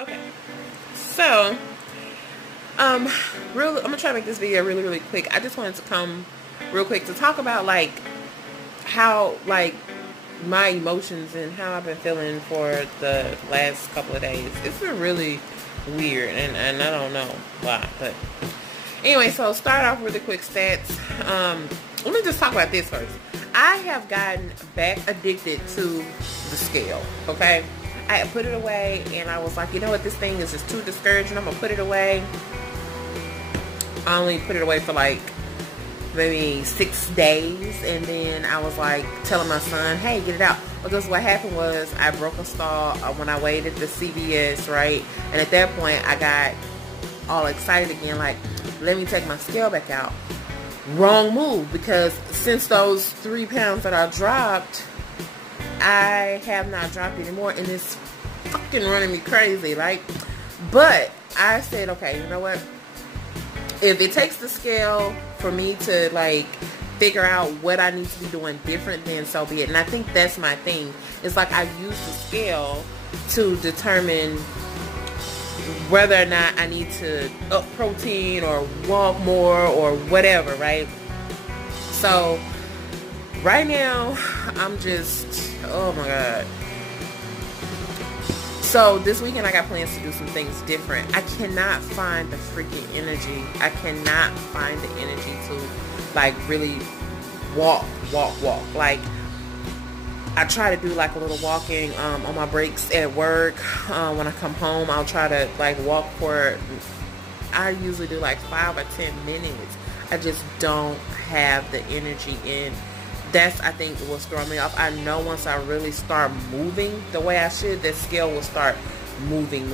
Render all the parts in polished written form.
Okay, so I'm gonna try to make this video really quick. I just wanted to come real quick to talk about like how like my emotions and how I've been feeling for the last couple of days. It's been really weird, and I don't know why, but anyway, so start off with the quick stats. Let me just talk about this first. I have gotten back addicted to the scale, okay? I put it away, and I was like, you know what, this thing is just too discouraging. I'm gonna put it away. I only put it away for like maybe 6 days, and then I was like telling my son, hey, get it out. Because what happened was I broke a stall when I weighed at the CVS, right? And at that point, I got all excited again, like, let me take my scale back out. Wrong move, because since those 3 pounds that I dropped, I have not dropped anymore, and it's fucking running me crazy, like. But I said, okay, you know what? If it takes the scale for me to like figure out what I need to be doing different, then so be it. And I think that's my thing. It's like I use the scale to determine whether or not I need to up protein or walk more or whatever, right? So right now I'm just, oh my god. So this weekend I got plans to do some things different. I cannot find the freaking energy. I cannot find the energy to like really walk. Like I try to do like a little walking on my breaks at work. When I come home, I'll try to like walk for, I usually do like 5 or 10 minutes. I just don't have the energy in. That's, I think, what's throwing me off. I know once I really start moving the way I should, that scale will start moving.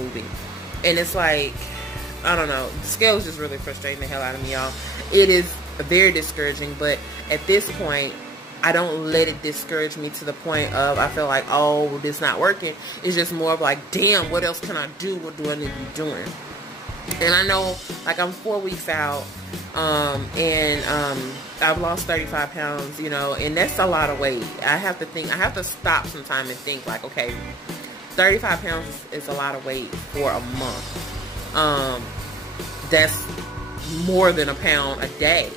And it's like, I don't know. The scale is just really frustrating the hell out of me, y'all. It is very discouraging, but at this point, I don't let it discourage me to the point of I feel like, oh, this not working. It's just more of like, damn, what else can I do? What do I need to be doing? And I know, like, I'm 4 weeks out, and I've lost 35 pounds, you know, and that's a lot of weight. I have to stop sometime and think, like, okay, 35 pounds is a lot of weight for a month. That's more than a pound a day,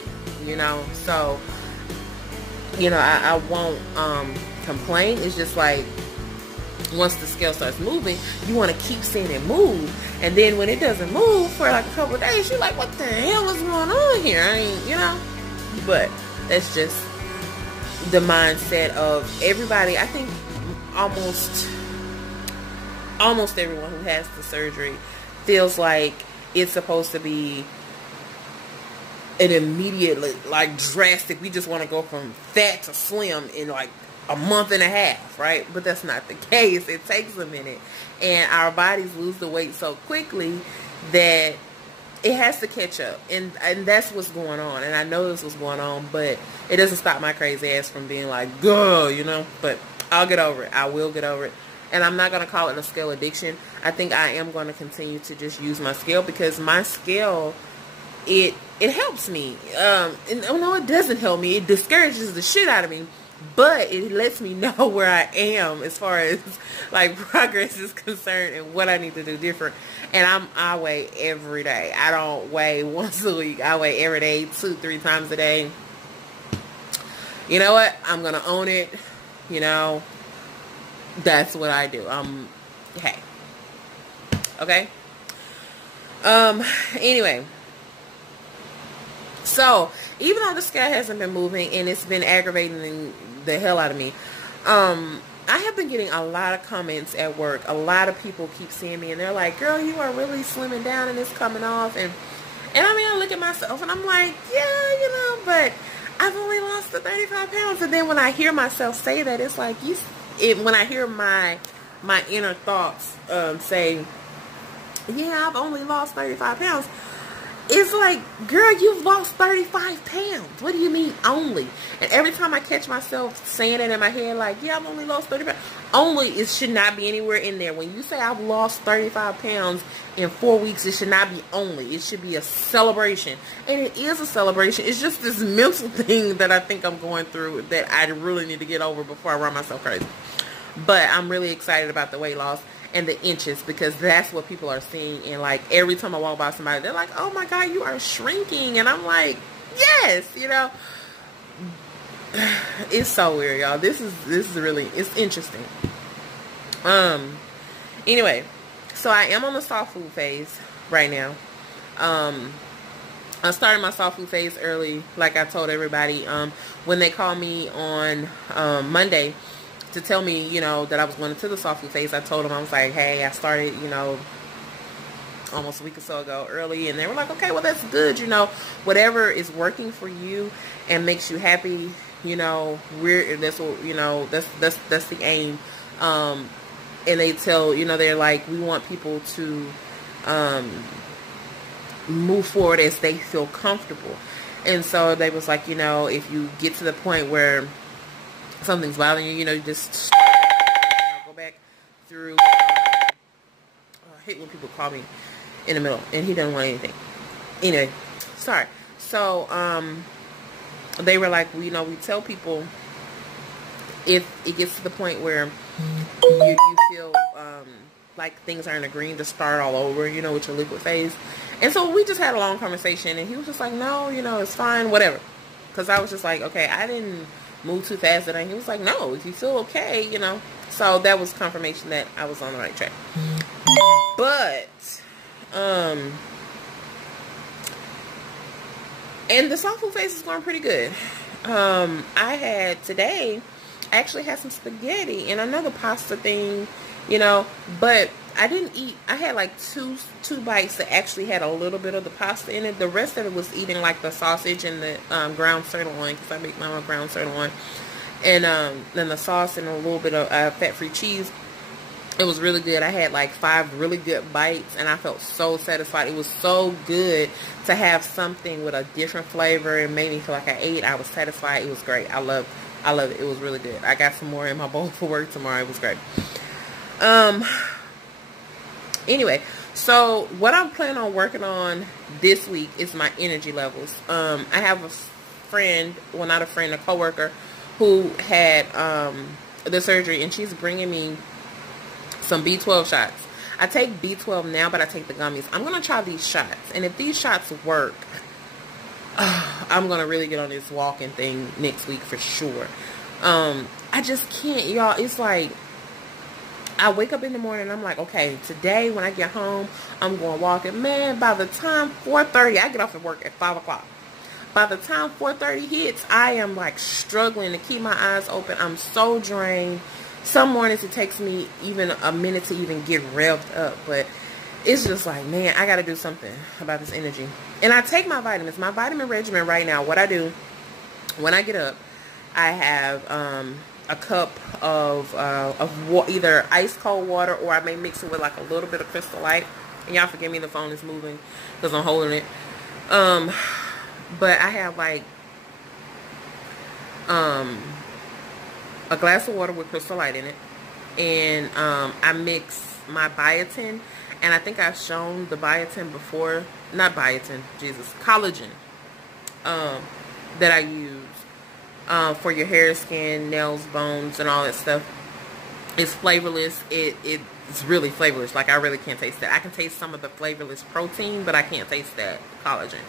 you know, so, you know, I won't complain. It's just like, once the scale starts moving, you want to keep seeing it move. And then when it doesn't move for like a couple of days, you're like, what the hell is going on here? I mean, you know, but that's just the mindset of everybody. I think almost everyone who has the surgery feels like it's supposed to be an immediate, like drastic, we just want to go from fat to slim in like a month and a half, right? But that's not the case. It takes a minute, and our bodies lose the weight so quickly that it has to catch up, and that's what's going on. And I know this was going on, but it doesn't stop my crazy ass from being like, go, you know. But I'll get over it. I will get over it, and I'm not gonna call it a scale addiction. I think I am going to continue to just use my scale, because my scale, it helps me. And no, it doesn't help me. It discourages the shit out of me. But it lets me know where I am as far as like progress is concerned and what I need to do different. And I weigh every day. I don't weigh once a week. I weigh every day, 2-3 times a day. You know what? I'm gonna own it. You know, that's what I do. Hey. Okay. Anyway. So, even though the scale hasn't been moving and it's been aggravating the hell out of me, I have been getting a lot of comments at work. A lot of people keep seeing me and they're like, girl, you are really slimming down and it's coming off. And I mean, I look at myself and I'm like, yeah, you know, but I've only lost the 35 pounds. And then when I hear myself say that, it's like, when I hear my inner thoughts say, yeah, I've only lost 35 pounds. It's like, girl, you've lost 35 pounds. What do you mean only? And every time I catch myself saying it in my head, like, yeah, I've only lost 30 pounds. Only, it should not be anywhere in there. When you say I've lost 35 pounds in 4 weeks, it should not be only. It should be a celebration. And it is a celebration. It's just this mental thing that I think I'm going through that I really need to get over before I run myself crazy. But I'm really excited about the weight loss. and the inches, because that's what people are seeing. And like every time I walk by somebody, they're like, oh my God, you are shrinking. And I'm like, yes, you know. It's so weird, y'all. This is really, it's interesting. Anyway, so I am on the soft food phase right now. I started my soft food phase early, like I told everybody. When they called me on Monday to tell me, you know, that I was going into the soft food phase, I told them, I was like, hey, I started, you know, almost a week or so ago early. And they were like, okay, well, that's good. You know, whatever is working for you and makes you happy, you know, that's what, you know, that's the aim. And they tell, you know, they're like, we want people to move forward as they feel comfortable. And so they was like, you know, if you get to the point where something's bothering you, you know, you just start, you know, go back through. I hate when people call me in the middle and he doesn't want anything. Anyway, sorry. So they were like, well, you know, we tell people if it gets to the point where you feel like things aren't agreeing, to start all over, you know, with your liquid phase. And so we just had a long conversation, and he was just like, no, you know, it's fine, whatever. Because I was just like, okay, I didn't move too fast today. He was like, no, if you feel okay, you know. So that was confirmation that I was on the right track. But, and the soft food phase is going pretty good. I had today, I actually had some spaghetti and another pasta thing, you know, but I didn't eat. I had like two bites that actually had a little bit of the pasta in it. The rest of it was eating like the sausage and the ground sirloin, because I make my own ground sirloin, and then the sauce and a little bit of fat-free cheese. It was really good. I had like 5 really good bites, and I felt so satisfied. It was so good to have something with a different flavor. It made me feel like I ate. I was satisfied. It was great. I love it. It was really good. I got some more in my bowl for work tomorrow. It was great. Anyway, so what I'm planning on working on this week is my energy levels. I have a friend, well, not a friend, a coworker who had the surgery, and she's bringing me some B12 shots. I take B12 now, but I take the gummies. I'm going to try these shots, and if these shots work, I'm going to really get on this walking thing next week for sure. I just can't, y'all. It's like, I wake up in the morning and I'm like, okay, today when I get home, I'm going walking. Man, by the time 4:30, I get off at work at 5 o'clock. By the time 4:30 hits, I am like struggling to keep my eyes open. I'm so drained. Some mornings it takes me even a minute to even get revved up. But it's just like, man, I got to do something about this energy. And I take my vitamins. My vitamin regimen right now, what I do, when I get up, I have a cup of either ice cold water, or I may mix it with like a little bit of Crystal Light. And y'all forgive me, the phone is moving because I'm holding it. But I have like a glass of water with Crystal Light in it, and I mix my biotin, and I think I've shown the biotin before. Not biotin, Jesus, collagen that I use for your hair, skin, nails, bones, and all that stuff. It's flavorless. It's really flavorless. Like, I really can't taste that. I can taste some of the flavorless protein, but I can't taste that collagen.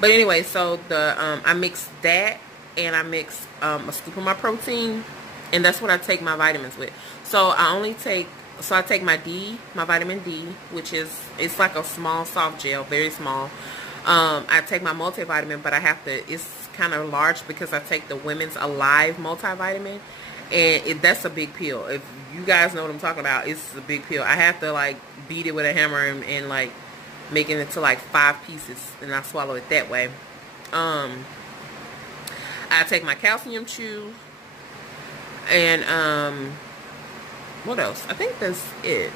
But anyway, so I mix that, and I mix a scoop of my protein, and that's what I take my vitamins with. So I take my vitamin D, which is, it's like a small soft gel, very small. I take my multivitamin, but it's kind of large because I take the Women's Alive multivitamin, and that's a big pill. If you guys know what I'm talking about, it's a big pill. I have to like beat it with a hammer and like make it into like 5 pieces, and I swallow it that way. I take my calcium chew, and what else? I think that's it.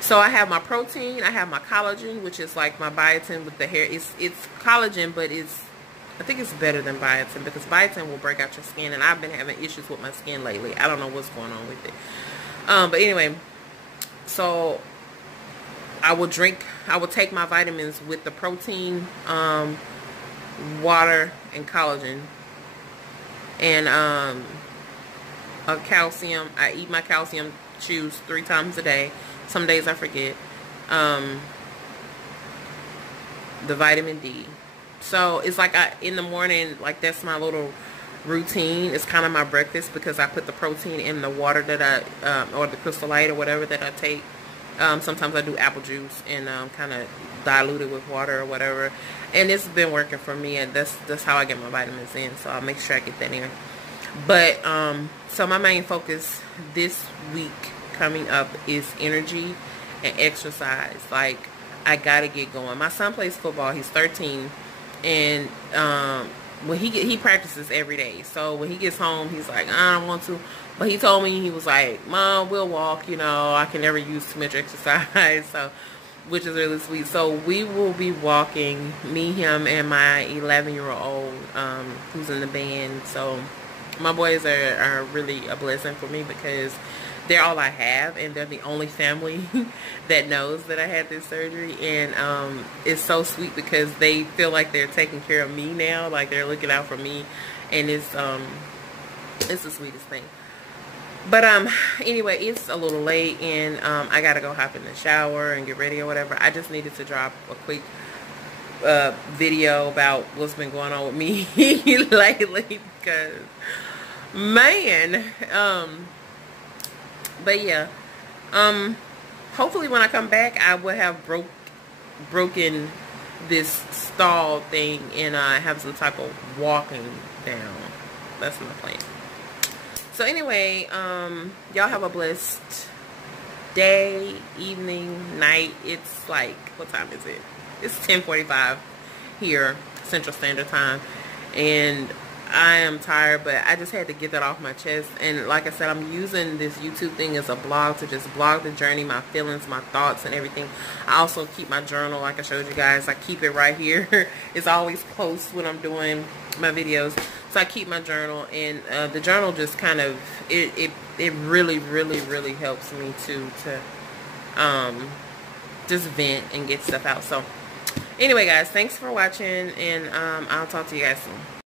So I have my protein, I have my collagen, which is like my biotin with the hair. It's collagen, but I think it's better than biotin, because biotin will break out your skin, and I've been having issues with my skin lately. I don't know what's going on with it. But anyway, so I will take my vitamins with the protein, water, and collagen, and calcium. I eat my calcium choose 3 times a day. Some days I forget. The vitamin D. So it's like in the morning, like that's my little routine. It's kind of my breakfast because I put the protein in the water that I, or the Crystal Light or whatever that I take. Sometimes I do apple juice and kind of dilute it with water or whatever. And it's been working for me, and that's how I get my vitamins in. So I'll make sure I get that in. But so my main focus this week coming up is energy and exercise. Like, I gotta get going. My son plays football. He's 13, and when he practices every day. So when he gets home, he's like, I don't want to. But he told me, he was like, Mom, we'll walk. You know, I can never use too much exercise. So, which is really sweet. So we will be walking, me, him, and my 11-year-old who's in the band. So my boys are really a blessing for me because they're all I have, and they're the only family that knows that I had this surgery. And it's so sweet because they feel like they're taking care of me now, like they're looking out for me, and it's the sweetest thing. But anyway, it's a little late, and I gotta go hop in the shower and get ready or whatever. I just needed to drop a quick video about what's been going on with me lately because, man, but yeah, hopefully when I come back, I will have broken this stall thing and have some type of walking down. That's my plan. So anyway, y'all have a blessed day, evening, night. It's like, what time is it? It's 10:45 here, Central Standard Time, and I am tired, but I just had to get that off my chest. And like I said, I'm using this YouTube thing as a blog to just blog the journey, my feelings, my thoughts, and everything. I also keep my journal, like I showed you guys. I keep it right here. It's always close when I'm doing my videos. So I keep my journal, and the journal just kind of, it really, really, really helps me to just vent and get stuff out. So anyway, guys, thanks for watching, and I'll talk to you guys soon.